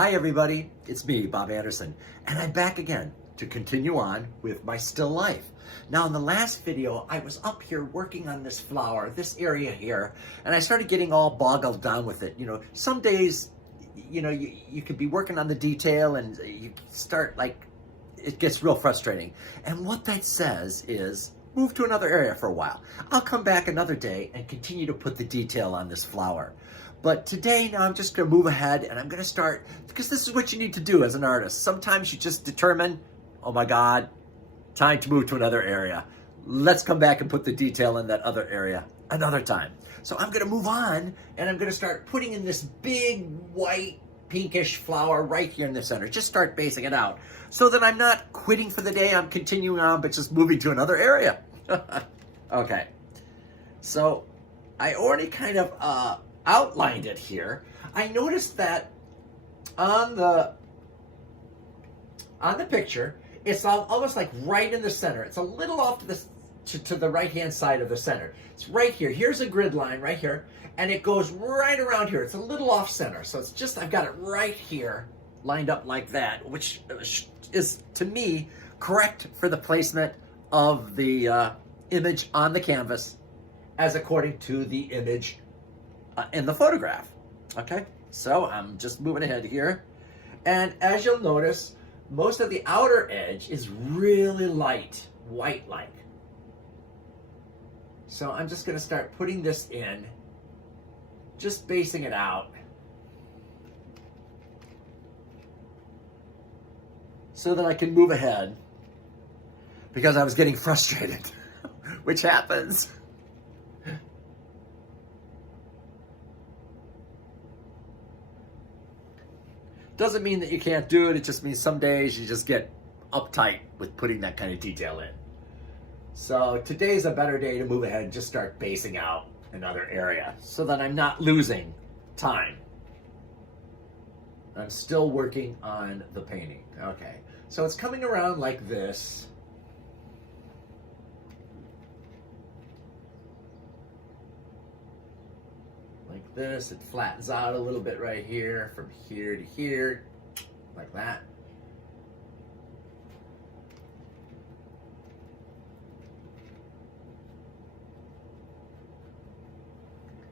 Hi everybody, it's me, Bob Anderson, and I'm back again to continue on with my still life. Now in the last video, I was up here working on this flower, this area here, and I started getting all boggled down with it. You know, some days, you could be working on the detail and you start it gets real frustrating. And what that says is, move to another area for a while. I'll come back another day and continue to put the detail on this flower. But today, now I'm just gonna move ahead and I'm gonna start, because this is what you need to do as an artist. Sometimes you just determine, oh my God, time to move to another area. Let's come back and put the detail in that other area another time. So I'm gonna move on and I'm gonna start putting in this big white pinkish flower right here in the center. Just start basing it out so that I'm not quitting for the day, I'm continuing on, but just moving to another area. Okay, so I already kind of outlined it here. I noticed that on the picture, it's almost like right in the center. It's a little off to the right-hand side of the center. It's right here. Here's a grid line right here, and it goes right around here. It's a little off center. So it's just, I've got it right here lined up like that, which is, to me, correct for the placement of the image on the canvas as according to the image in the photograph. Okay, so I'm just moving ahead here. And as you'll notice, most of the outer edge is really light, white-like. So I'm just gonna start putting this in, just basing it out, so that I can move ahead, because I was getting frustrated, which happens. Doesn't mean that you can't do it, it just means some days you just get uptight with putting that kind of detail in. So today's a better day to move ahead and just start basing out another area so that I'm not losing time. I'm still working on the painting. Okay, so it's coming around like this. Like this, it flattens out a little bit right here, from here to here, like that.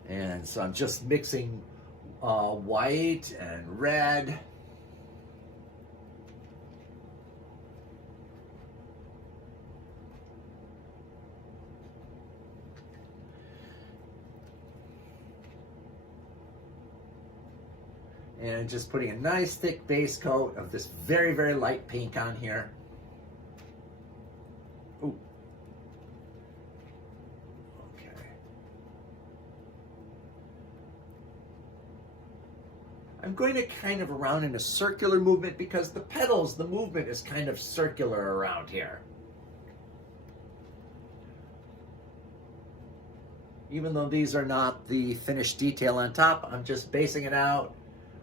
And so I'm just mixing white and red. And just putting a nice thick base coat of this very, very light pink on here. Ooh. Okay. I'm going to kind of around in a circular movement because the petals, the movement is kind of circular around here. Even though these are not the finished detail on top, I'm just basing it out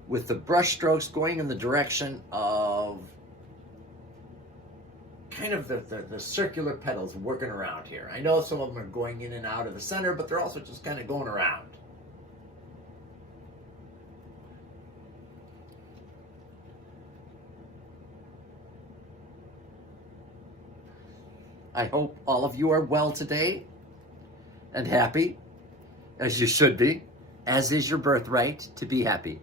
with the brush strokes going in the direction of kind of the circular petals working around here. I know some of them are going in and out of the center, but they're also just kind of going around. I hope all of you are well today and happy, as you should be, as is your birthright to be happy.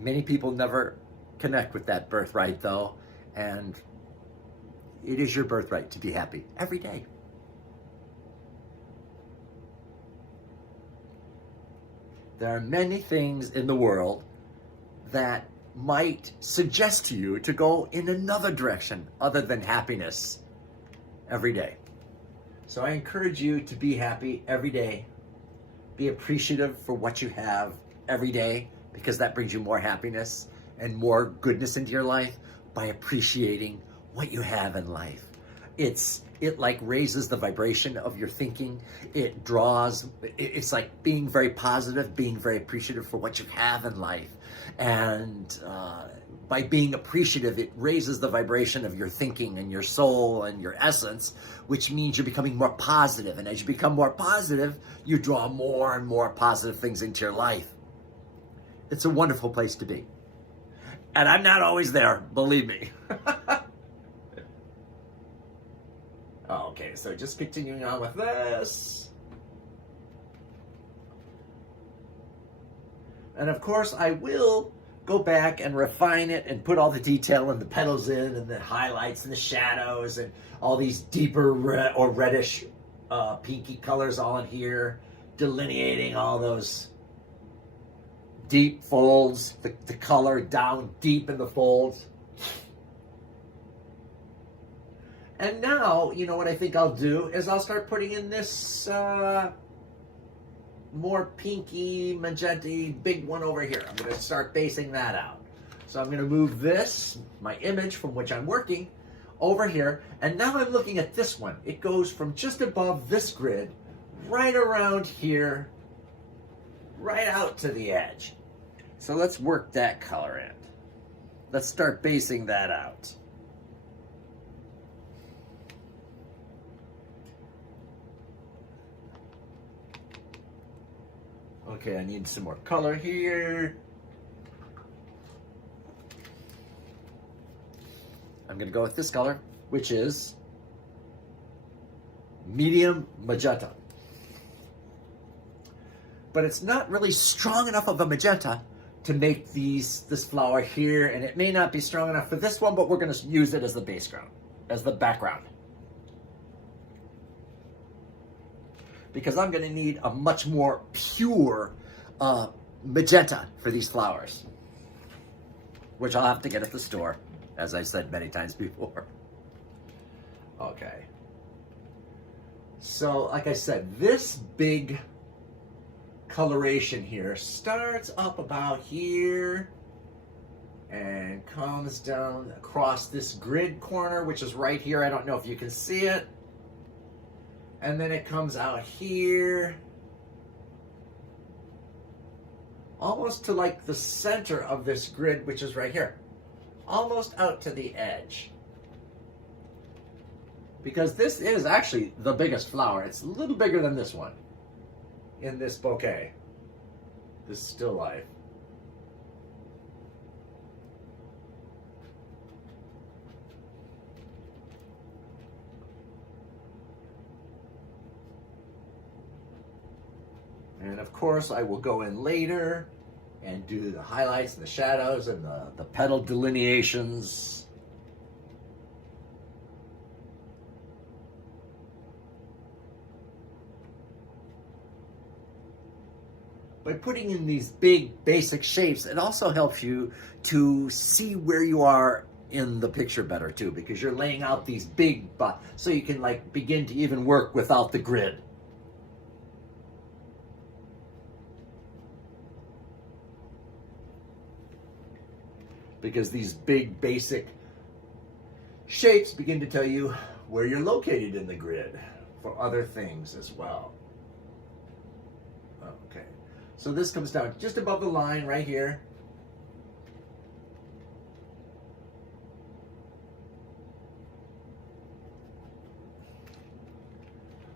Many people never connect with that birthright though, and it is your birthright to be happy every day. There are many things in the world that might suggest to you to go in another direction other than happiness every day. So I encourage you to be happy every day. Be appreciative for what you have every day, because that brings you more happiness and more goodness into your life by appreciating what you have in life. It like raises the vibration of your thinking. It's like being very positive, being very appreciative for what you have in life. And by being appreciative, it raises the vibration of your thinking and your soul and your essence, which means you're becoming more positive. And as you become more positive, you draw more and more positive things into your life. It's a wonderful place to be. And I'm not always there, believe me. Okay, so just continuing on with this. And of course, I will go back and refine it and put all the detail and the petals in and the highlights and the shadows and all these deeper red or reddish pinky colors all in here, delineating all those deep folds, the color down deep in the folds. And now, you know what I think I'll do is I'll start putting in this more pinky, magenta, big one over here. I'm going to start basing that out. So I'm going to move this, my image from which I'm working, over here. And now I'm looking at this one. It goes from just above this grid, right around here, right out to the edge. So let's work that color in. Let's start basing that out. Okay, I need some more color here. I'm going to go with this color, which is medium magenta. But it's not really strong enough of a magenta to make this flower here, and it may not be strong enough for this one, but we're going to use it as the background, as the background. Because I'm going to need a much more pure magenta for these flowers, which I'll have to get at the store, as I've said many times before. Okay. So, like I said, this big coloration here starts up about here and comes down across this grid corner, which is right here. I don't know if you can see it. And then it comes out here, almost to like the center of this grid, which is right here, almost out to the edge. Because this is actually the biggest flower. It's a little bigger than this one in this bouquet, this still life. And of course, I will go in later and do the highlights and the shadows and the petal delineations. By putting in these big basic shapes, it also helps you to see where you are in the picture better too, because you're laying out these big, so you can like begin to even work without the grid. Because these big basic shapes begin to tell you where you're located in the grid for other things as well. Okay, so this comes down just above the line right here.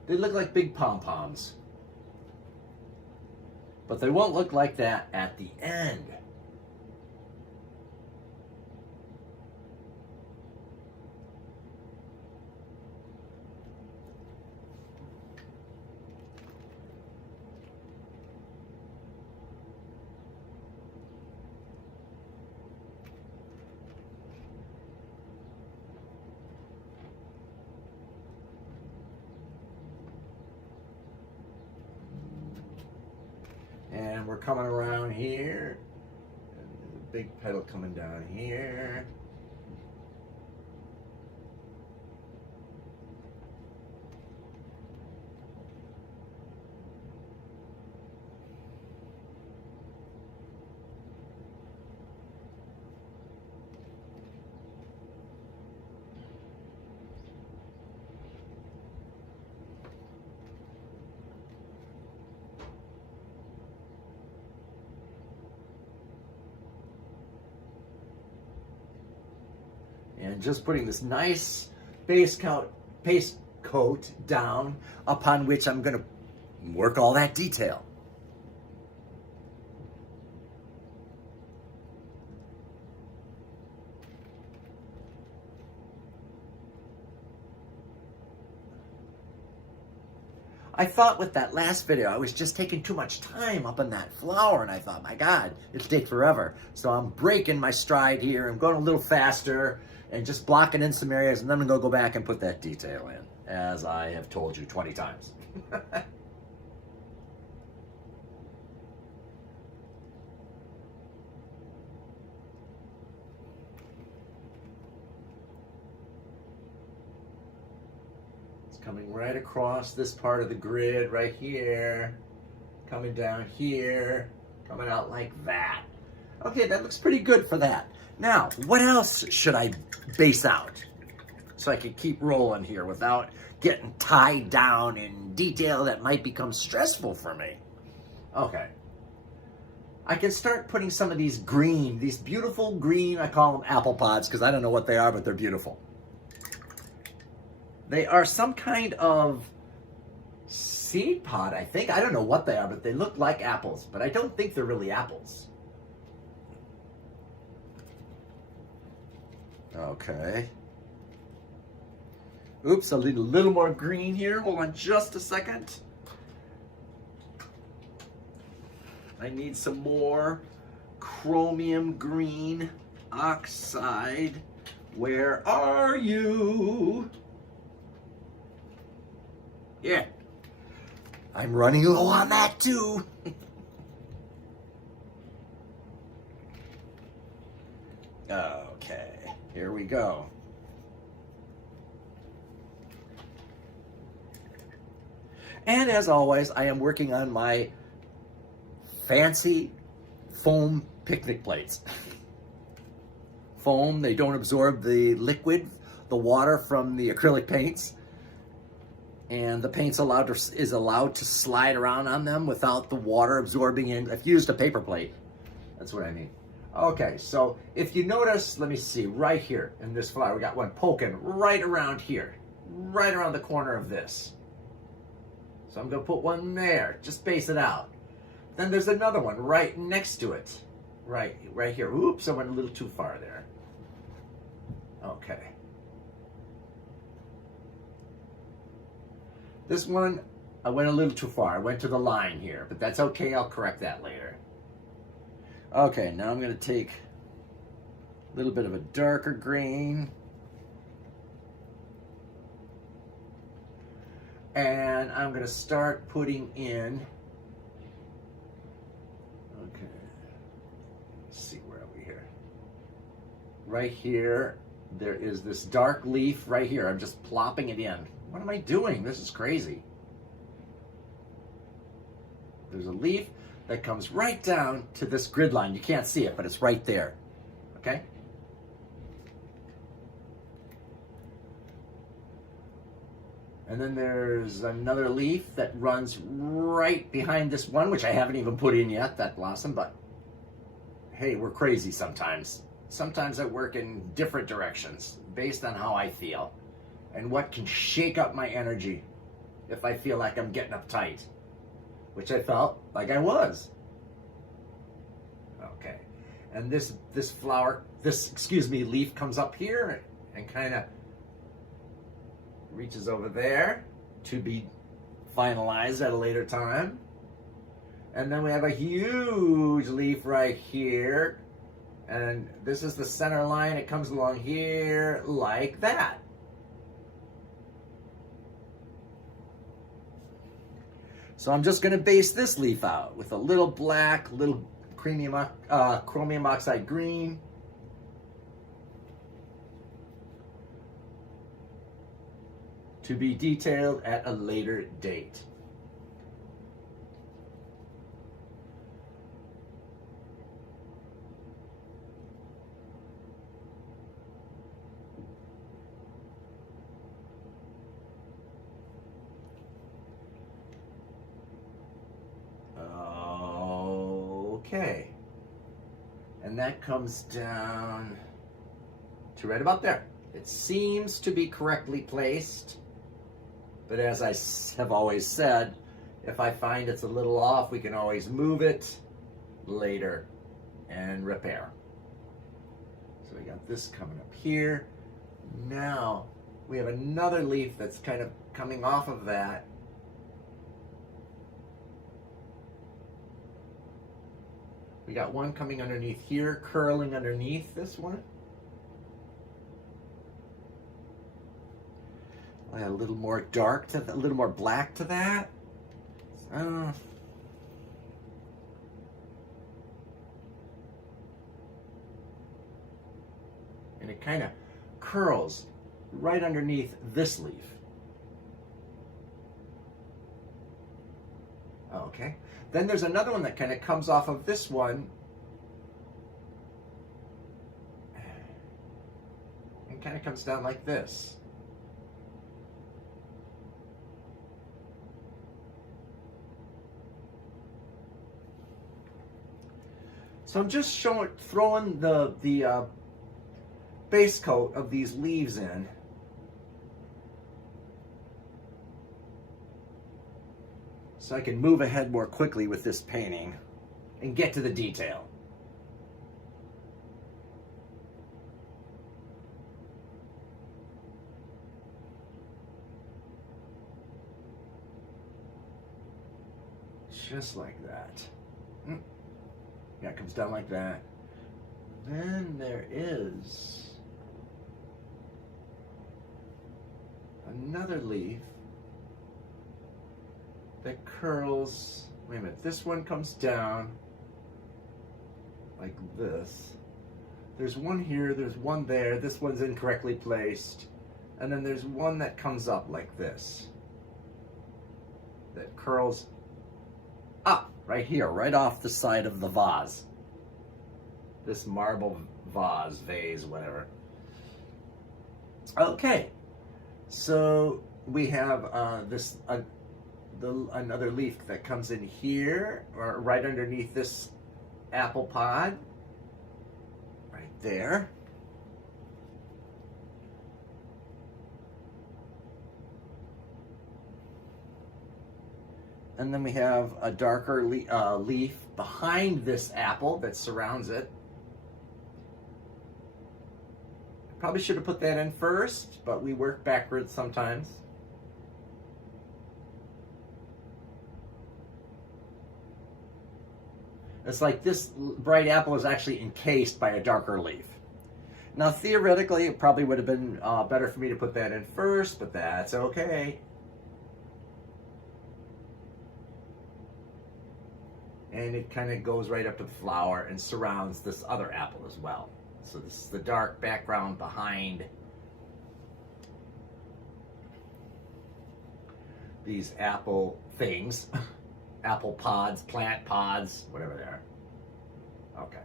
They look like big pom-poms, but they won't look like that at the end. And we're coming around here, and the big petal coming down here. And just putting this nice base coat down upon which I'm going to work all that detail. I thought with that last video, I was just taking too much time up in that flower, and I thought, my God, it'll take forever. So I'm breaking my stride here. I'm going a little faster and just blocking in some areas, and then I'm gonna go back and put that detail in, as I have told you 20 times. Coming right across this part of the grid right here, coming down here, coming out like that. Okay, that looks pretty good for that. Now, what else should I base out so I can keep rolling here without getting tied down in detail that might become stressful for me? Okay. I can start putting some of these green, these beautiful green, I call them apple pods because I don't know what they are, but they're beautiful. They are some kind of seed pod, I think. I don't know what they are, but they look like apples. But I don't think they're really apples. Okay. Oops, I'll need a little more green here. Hold on just a second. I need some more chromium green oxide. Where are you? Yeah, I'm running low on that too. Okay, here we go. And as always, I am working on my fancy foam picnic plates. Foam, they don't absorb the liquid, the water from the acrylic paints. And the paint's is allowed to slide around on them without the water absorbing in. I've used a paper plate. That's what I mean. Okay, so if you notice, let me see, right here in this flower, we got one poking right around here, right around the corner of this. So I'm gonna put one there, just base it out. Then there's another one right next to it, right here. Oops, I went a little too far there. Okay. This one, I went a little too far. I went to the line here, but that's okay. I'll correct that later. Okay, now I'm going to take a little bit of a darker green. And I'm going to start putting in, okay, let's see, where are we here? Right here, there is this dark leaf right here. I'm just plopping it in. What am I doing? This is crazy. There's a leaf that comes right down to this grid line. You can't see it, but it's right there. Okay? And then there's another leaf that runs right behind this one, which I haven't even put in yet, that blossom, but hey, we're crazy sometimes. Sometimes I work in different directions based on how I feel and what can shake up my energy if I feel like I'm getting uptight, which I felt like I was. Okay, and this flower, leaf comes up here and kind of reaches over there to be finalized at a later time. And then we have a huge leaf right here, and this is the center line. It comes along here like that. So I'm just going to base this leaf out with a little black, little chromium oxide green. To be detailed at a later date. Okay, and that comes down to right about there. It seems to be correctly placed, but as I have always said, if I find it's a little off, we can always move it later and repair. So we got this coming up here. Now we have another leaf that's kind of coming off of that We got one coming underneath here, curling underneath this one. A little more dark to a little more black to that. And it kind of curls right underneath this leaf. Okay. Then there's another one that kind of comes off of this one and kind of comes down like this. So I'm just throwing the base coat of these leaves in. So I can move ahead more quickly with this painting and get to the detail. Just like that. Yeah, it comes down like that. Then there is another leaf that curls. Wait a minute, this one comes down like this. There's one here, there's one there, this one's incorrectly placed. And then there's one that comes up like this. That curls up right here, right off the side of the vase. This marble vase, whatever. Okay, so we have another leaf that comes in here, or right underneath this apple pod, right there. And then we have a darker leaf behind this apple that surrounds it. Probably should have put that in first, but we work backwards sometimes. It's like this bright apple is actually encased by a darker leaf. Now theoretically, it probably would have been better for me to put that in first, but that's okay. And it kind of goes right up to the flower and surrounds this other apple as well. So this is the dark background behind these apple things. Apple pods, plant pods, whatever they are. Okay.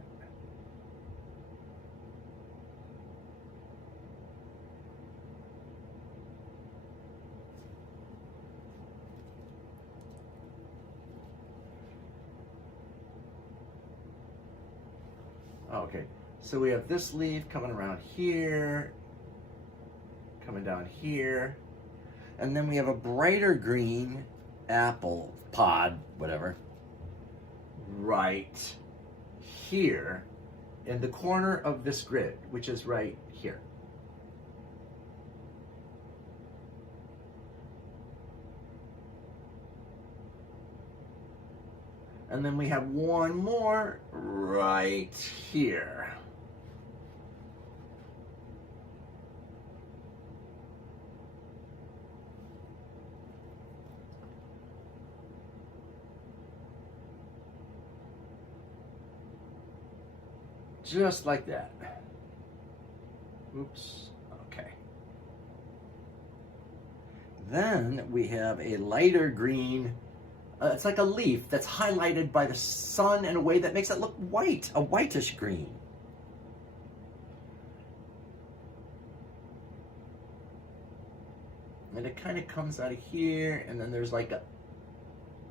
Okay, so we have this leaf coming around here, coming down here, and then we have a brighter green apple pod, whatever, right here in the corner of this grid, which is right here. And then we have one more right here. Just like that. Oops, okay. Then we have a lighter green. It's like a leaf that's highlighted by the sun in a way that makes it look white, a whitish green. And it kind of comes out of here, and then there's like a,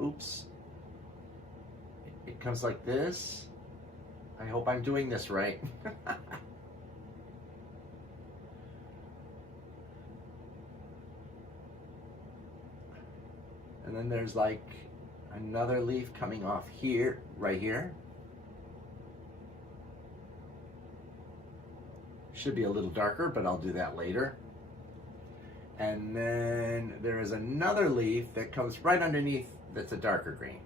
oops. It comes like this. I hope I'm doing this right. And then there's like another leaf coming off here, right here. Should be a little darker, but I'll do that later. And then there is another leaf that comes right underneath that's a darker green.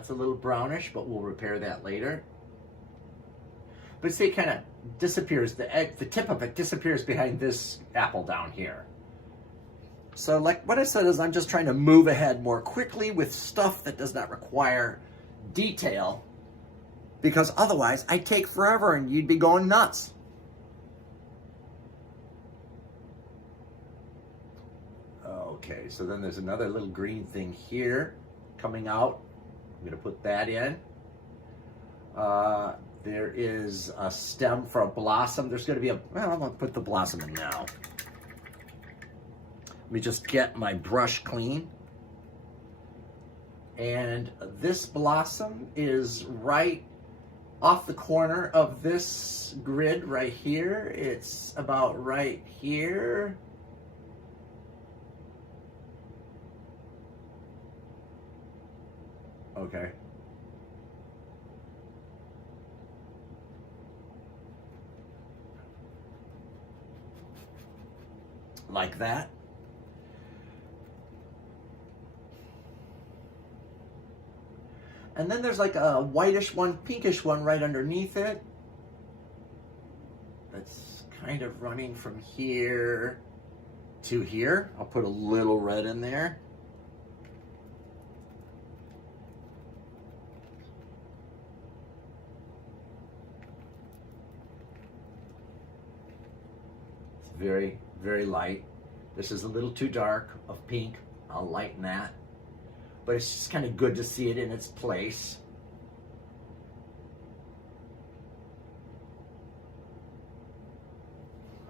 That's a little brownish, but we'll repair that later. But see, it kind of disappears. The tip of it disappears behind this apple down here. So like what I said is I'm just trying to move ahead more quickly with stuff that does not require detail, because otherwise I'd take forever and you'd be going nuts. Okay, so then there's another little green thing here coming out. I'm going to put that in. There is a stem for a blossom. There's going to be a, well, I'm going to put the blossom in now. Let me just get my brush clean. And this blossom is right off the corner of this grid right here. It's about right here. Okay. Like that. And then there's like a whitish one, pinkish one right underneath it. That's kind of running from here to here. I'll put a little red in there. It's very, very light. This is a little too dark of pink. I'll lighten that. But it's just kind of good to see it in its place.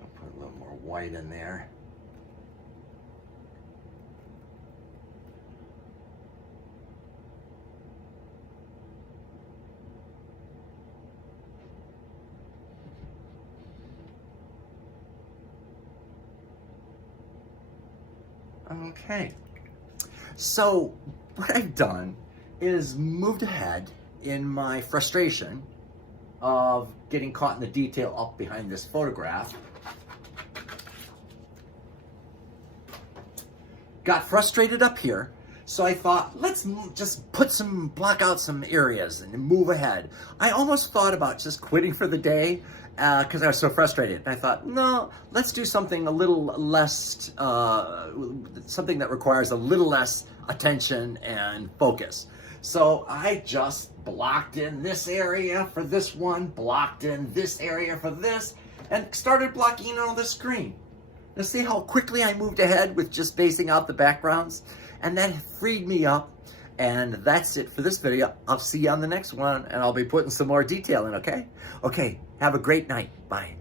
I'll put a little more white in there. Okay. So what I've done is moved ahead in my frustration of getting caught in the detail up behind this photograph. Got frustrated up here, so I thought, let's just block out some areas and move ahead. I almost thought about just quitting for the day because I was so frustrated. And I thought, no, let's do something a little less, something that requires a little less attention and focus. So I just blocked in this area for this one, blocked in this area for this, and started blocking in on the screen. Now see how quickly I moved ahead with just spacing out the backgrounds? And that freed me up. And that's it for this video. I'll see you on the next one, and I'll be putting some more detail in, okay? Okay, have a great night. Bye.